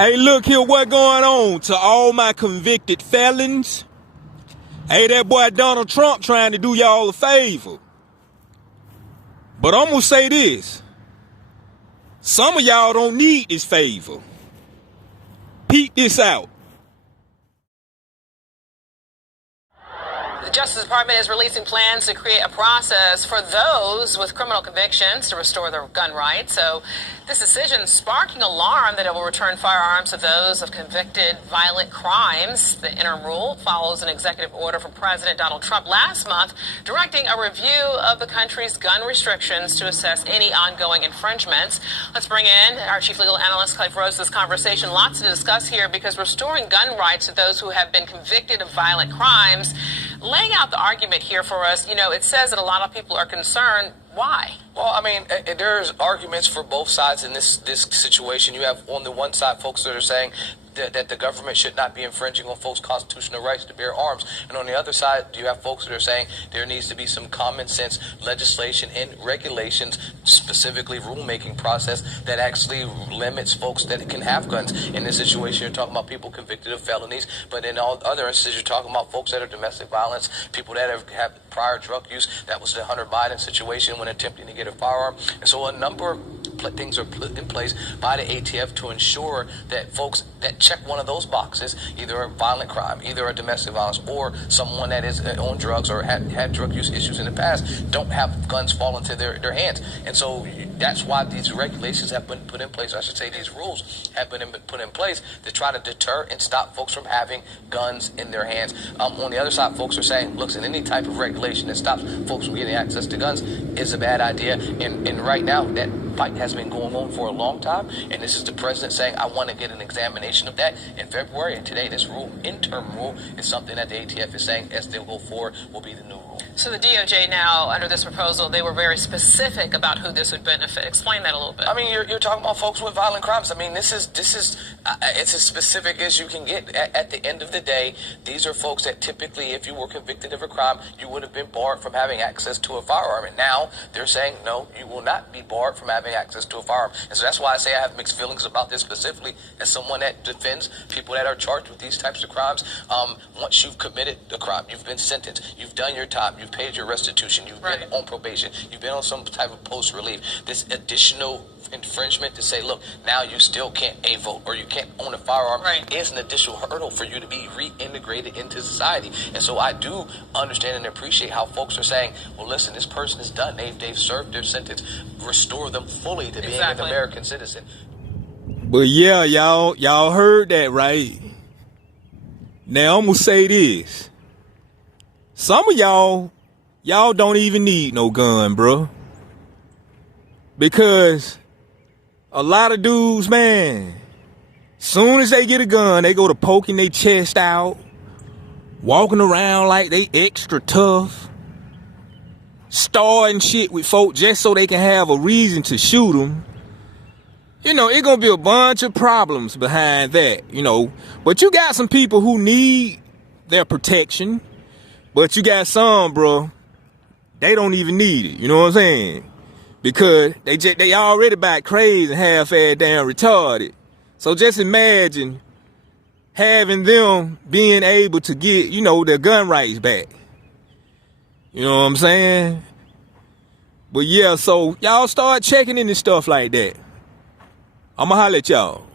Hey, look here, what going on to all my convicted felons? Hey, that boy Donald Trump trying to do y'all a favor. But I'm gonna say this. Some of y'all don't need this favor. Peep this out. The Justice Department is releasing plans to create a process for those with criminal convictions to restore their gun rights. So this decision sparking alarm that it will return firearms to those of convicted violent crimes. The interim rule follows an executive order from President Donald Trump last month directing a review of the country's gun restrictions to assess any ongoing infringements. Let's bring in our chief legal analyst, Clive Rose, this conversation. Lots to discuss here because restoring gun rights to those who have been convicted of violent crimes. Laying out the argument here for us, it says that a lot of people are concerned. Why? Well, I mean, there's arguments for both sides in this situation. You have on the one side folks that are saying that the government should not be infringing on folks' constitutional rights to bear arms. And on the other side, you have folks that are saying there needs to be some common sense legislation and regulations, specifically rulemaking process that actually limits folks that can have guns. In this situation, you're talking about people convicted of felonies, but in all other instances, you're talking about folks that are domestic violence, people that have prior drug use. That was the Hunter Biden situation when attempting to get a firearm. And so a number of things are put in place by the ATF to ensure that folks that check one of those boxes, either a violent crime, either a domestic violence, or someone that is on drugs or had drug use issues in the past, don't have guns fall into their hands. And so that's why these regulations have been put in place. I should say these rules have been put in place to try to deter and stop folks from having guns in their hands. On the other side, folks are saying, look, any type of regulation that stops folks from getting access to guns is a bad idea. And right now, that fight has been going on for a long time, and this is the president saying, I want to get an examination of that in February. And today, this interim rule, is something that the ATF is saying, as they go forward, will be the new rule. So the DOJ now, under this proposal, they were very specific about who this would benefit. Explain that a little bit. I mean, you're talking about folks with violent crimes. I mean, this is it's as specific as you can get. At the end of the day, these are folks that typically, if you were convicted of a crime, you would have been barred from having access to a firearm. And now they're saying, no, you will not be barred from having access to a firearm. And so that's why I say I have mixed feelings about this, specifically as someone that defends people that are charged with these types of crimes. Once you've committed the crime, you've been sentenced, you've done your time, you've paid your restitution, you've been on probation, you've been on some type of post-relief. This additional infringement to say, look, now you still can't vote or you can't own a firearm is an additional hurdle for you to be reintegrated into society. And so I do understand and appreciate how folks are saying, well, listen, this person is done. They've served their sentence. Restore them fully to being an American citizen. But yeah, y'all heard that, right? Now I'm gonna say this. Some of y'all don't even need no gun, bro. Because a lot of dudes, man, soon as they get a gun, they go to poking their chest out, walking around like they extra tough, starting shit with folk just so they can have a reason to shoot them. It's gonna be a bunch of problems behind that, But you got some people who need their protection, but you got some, bro, they don't even need it, you know what I'm saying? Because they already about crazy and half-ass damn retarded. So just imagine having them being able to get, their gun rights back. You know what I'm saying? But yeah, so y'all start checking into stuff like that. I'ma holler at y'all.